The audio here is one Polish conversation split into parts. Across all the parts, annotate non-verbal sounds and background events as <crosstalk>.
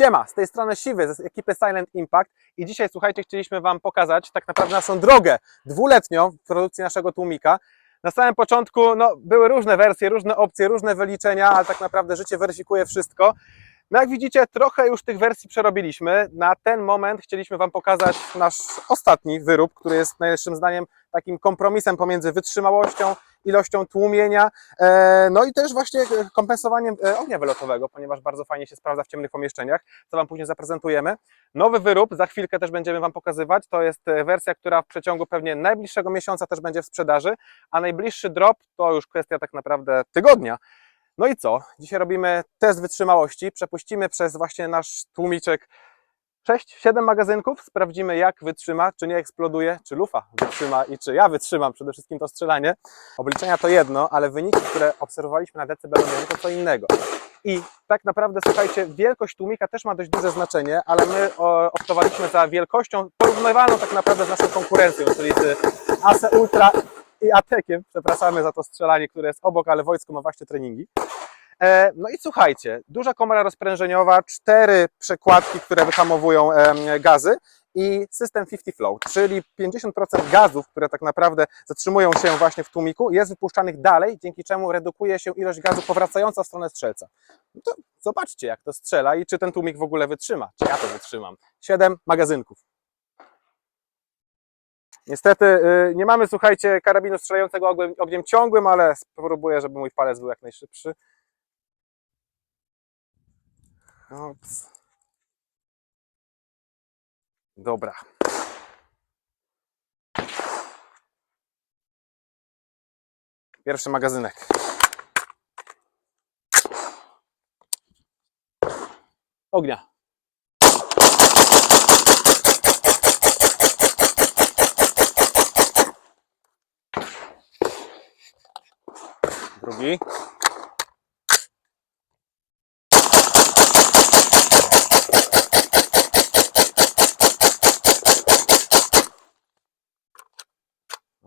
Siema, z tej strony Siwy z ekipy Silent Impact i dzisiaj słuchajcie, chcieliśmy Wam pokazać tak naprawdę naszą drogę dwuletnią w produkcji naszego tłumika. Na samym początku no, były różne wersje, różne opcje, różne wyliczenia, ale tak naprawdę życie weryfikuje wszystko. No jak widzicie, trochę już tych wersji przerobiliśmy. Na ten moment chcieliśmy Wam pokazać nasz ostatni wyrób, który jest naszym zdaniem takim kompromisem pomiędzy wytrzymałością, ilością tłumienia, e, no i też właśnie kompensowaniem e, ognia wylotowego, ponieważ bardzo fajnie się sprawdza w ciemnych pomieszczeniach, co Wam później zaprezentujemy. Nowy wyrób, za chwilkę też będziemy Wam pokazywać, to jest e, wersja, która w przeciągu pewnie najbliższego miesiąca też będzie w sprzedaży, a najbliższy drop to już kwestia tak naprawdę tygodnia. No i co? Dzisiaj robimy test wytrzymałości, przepuścimy przez właśnie nasz tłumiczek 6-7 magazynków, sprawdzimy jak wytrzyma, czy nie eksploduje, czy lufa wytrzyma i czy ja wytrzymam przede wszystkim to strzelanie. Obliczenia to jedno, ale wyniki, które obserwowaliśmy na decybelomierze to co innego. I tak naprawdę, słuchajcie, wielkość tłumika też ma dość duże znaczenie, ale my optowaliśmy za wielkością porównywalną tak naprawdę z naszą konkurencją, czyli z ASE Ultra i Atekiem. Przepraszamy za to strzelanie, które jest obok, ale wojsko ma właśnie treningi. E, No i słuchajcie, duża komora rozprężeniowa, cztery przekładki, które wyhamowują gazy i system 50 flow, czyli 50% gazów, które tak naprawdę zatrzymują się właśnie w tłumiku, jest wypuszczanych dalej, dzięki czemu redukuje się ilość gazu powracająca w stronę strzelca. No to zobaczcie, jak to strzela i czy ten tłumik w ogóle wytrzyma. Czy ja to wytrzymam. Siedem magazynków. Niestety y, nie mamy, słuchajcie, karabinu strzelającego ogniem ciągłym, ale spróbuję, żeby mój palec był jak najszybszy. Ops. Dobra. Pierwszy magazynek. Ognia. Drugi.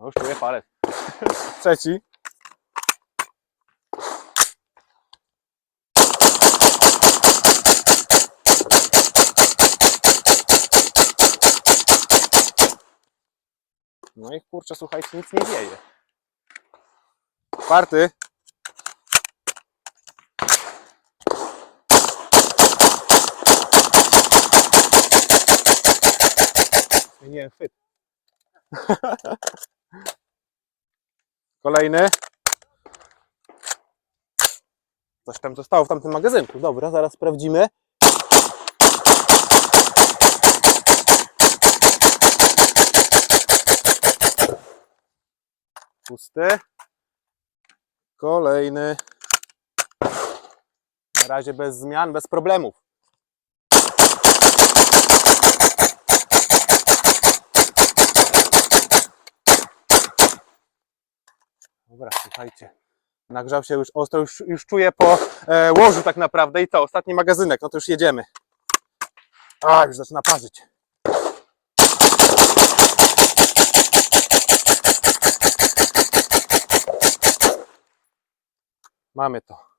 No już czuję palec. <laughs> Trzeci. No i kurczę, słuchajcie, nic nie wieje. Czwarty. Nie, chwyt. <laughs> Kolejny. Coś tam zostało w tamtym magazynku. Dobra, zaraz sprawdzimy. Pusty. Kolejny. Na razie bez zmian, bez problemów. Dobra, słuchajcie. Nagrzał się już ostro, już, już czuję po e, łożu tak naprawdę. I co, ostatni magazynek, no to już jedziemy. A, już zaczyna parzyć. Mamy to.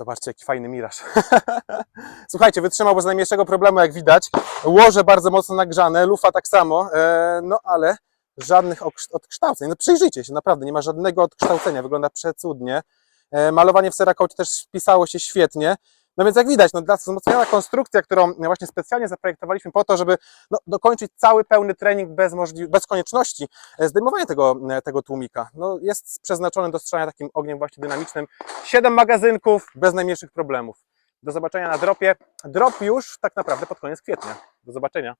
Zobaczcie, jaki fajny miraż. <laughs> Słuchajcie, wytrzymał bez najmniejszego problemu, jak widać. Łoże bardzo mocno nagrzane, lufa tak samo, e, no ale żadnych odkształceń. No przyjrzyjcie się, naprawdę, nie ma żadnego odkształcenia, wygląda przecudnie. E, malowanie w Cerakocie też wpisało się świetnie. No więc jak widać, no, dla wzmocniona konstrukcja, którą właśnie specjalnie zaprojektowaliśmy po to, żeby no, dokończyć cały pełny trening bez, bez konieczności e, zdejmowania tego, e, tego tłumika. No, jest przeznaczony do strzelania takim ogniem właśnie dynamicznym. Siedem magazynków bez najmniejszych problemów. Do zobaczenia na dropie. Drop już tak naprawdę pod koniec kwietnia. Do zobaczenia.